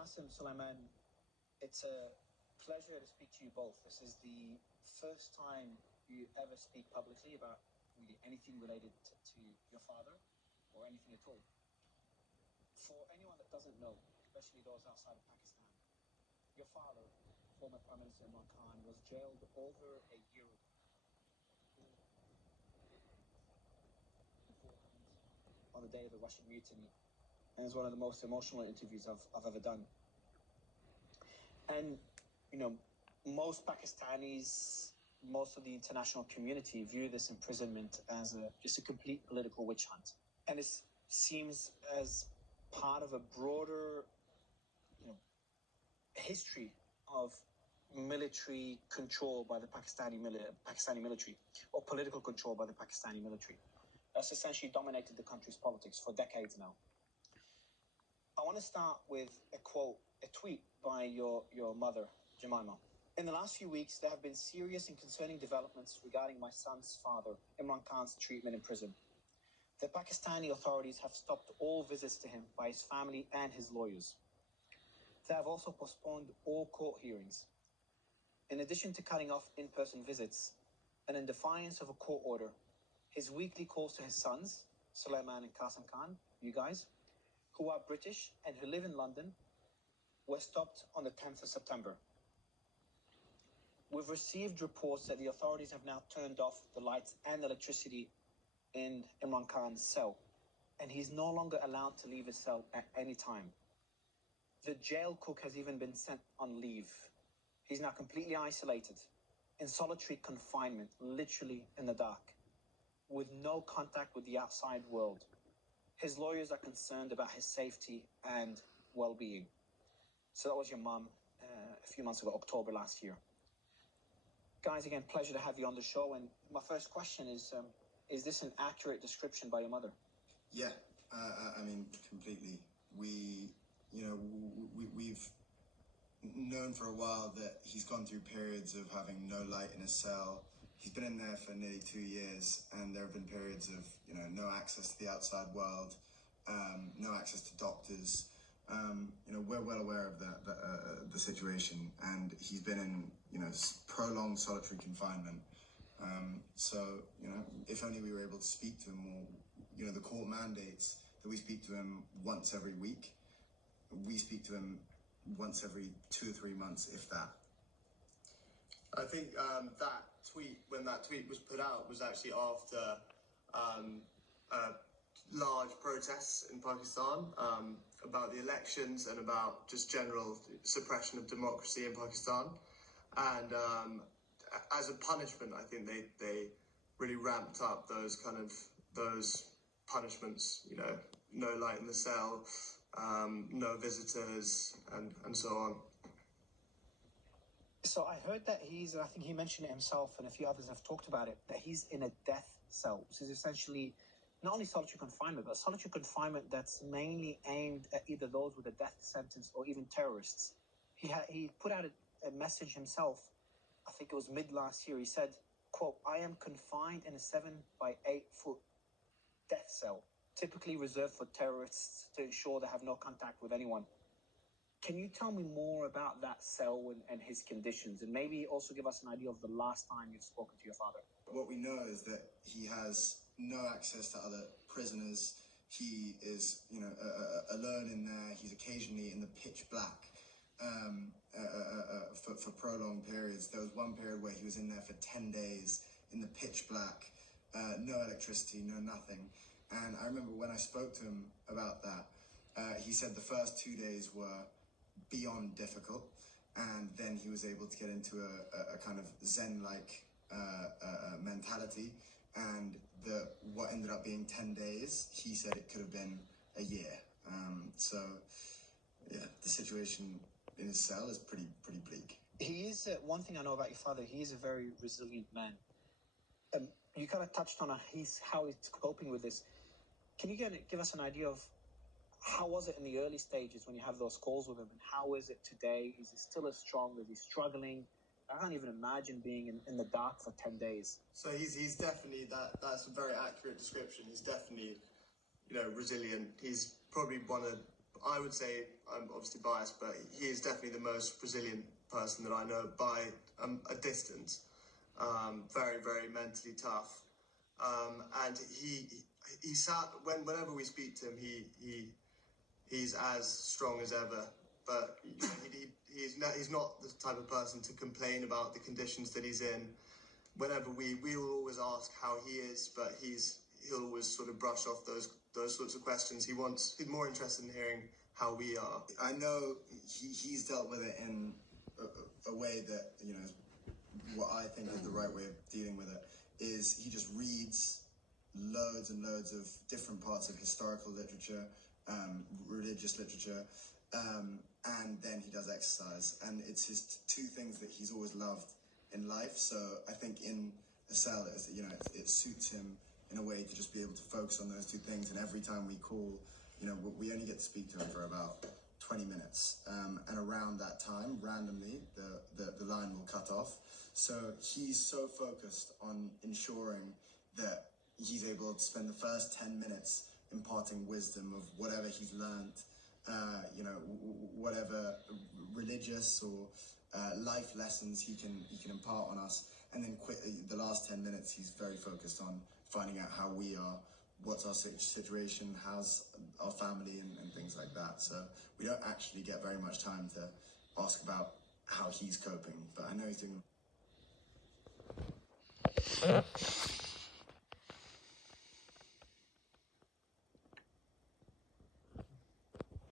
Qasim, Sulaiman, it's a pleasure to speak to you both. This is the first time you ever speak publicly about really anything related to your father or anything at all. For anyone that doesn't know, especially those outside of Pakistan, your father, former Prime Minister Imran Khan, was jailed over a year ago on the day of the Russian mutiny. And it's one of the most emotional interviews I've ever done. And, you know, most Pakistanis, most of the international community view this imprisonment as just a complete political witch hunt. And it seems as part of a broader, history of military control by the Pakistani military, or political control by the Pakistani military. That's essentially dominated the country's politics for decades now. I want to start with a quote, a tweet by your mother, Jemima. In the last few weeks, there have been serious and concerning developments regarding my son's father, Imran Khan's treatment in prison. The Pakistani authorities have stopped all visits to him by his family and his lawyers. They have also postponed all court hearings. In addition to cutting off in-person visits, and in defiance of a court order, his weekly calls to his sons, Sulaiman and Qasim Khan, you guys, who are British and who live in London, were stopped on the 10th of September. We've received reports that the authorities have now turned off the lights and electricity in Imran Khan's cell, and he's no longer allowed to leave his cell at any time. The jail cook has even been sent on leave. He's now completely isolated, in solitary confinement, literally in the dark, with no contact with the outside world. His lawyers are concerned about his safety and well-being. So that was your mum a few months ago, October last year. Guys, again, pleasure to have you on the show. And my first question is this an accurate description by your mother? Yeah, I mean, completely. We've known for a while that he's gone through periods of having no light in his cell. He's been in there for nearly 2 years, and there have been periods of, no access to the outside world, no access to doctors. We're well aware of the situation, and he's been in, prolonged solitary confinement. If only we were able to speak to him more. The court mandates that we speak to him once every week. We speak to him once every 2 or 3 months, if that. I think when that tweet was put out, was actually after large protests in Pakistan about the elections and about just general suppression of democracy in Pakistan. And as a punishment, I think they really ramped up those punishments. No light in the cell, no visitors, and so on. So I heard that I think he mentioned it himself, and a few others have talked about it, that he's in a death cell, which is essentially not only solitary confinement, but solitary confinement that's mainly aimed at either those with a death sentence or even terrorists. He put out a message himself, I think it was mid last year. He said, quote, "I am confined in a 7 by 8 foot death cell, typically reserved for terrorists to ensure they have no contact with anyone." Can you tell me more about that cell and his conditions, and maybe also give us an idea of the last time you've spoken to your father? What we know is that he has no access to other prisoners. He is, alone in there. He's occasionally in the pitch black for prolonged periods. There was one period where he was in there for 10 days in the pitch black, no electricity, no nothing. And I remember when I spoke to him about that, he said the first 2 days were beyond difficult, and then he was able to get into a kind of Zen-like mentality, and what ended up being 10 days, he said it could have been a year. The situation in his cell is pretty bleak. He is, one thing I know about your father, he is a very resilient man. You kind of touched on how he's coping with this. Can you give us an idea of how was it in the early stages when you have those calls with him, and how is it today? Is he still as strong? Is he struggling? I can't even imagine being in the dark for 10 days. So he's definitely, that's a very accurate description. He's definitely, resilient. He's probably one I would say, I'm obviously biased, but he is definitely the most resilient person that I know by a distance. Very, very mentally tough. And he sat, whenever we speak to him, he's as strong as ever. But he's not the type of person to complain about the conditions that he's in. Whenever we will always ask how he is, but he'll always sort of brush off those sorts of questions. He's more interested in hearing how we are. I know he's dealt with it in a way that, you know, what I think is the right way of dealing with it is he just reads loads and loads of different parts of historical literature, religious literature, and then he does exercise. And it's his two things that he's always loved in life. So I think in a cell, you know, it suits him in a way to just be able to focus on those two things. And every time we call, you know, we only get to speak to him for about 20 minutes. And around that time, randomly, the line will cut off. So he's so focused on ensuring that he's able to spend the first 10 minutes imparting wisdom of whatever he's learned, you know, whatever religious or life lessons he can impart on us. And then the last 10 minutes, he's very focused on finding out how we are, what's our situation, how's our family, and things like that. So we don't actually get very much time to ask about how he's coping, but I know he's doing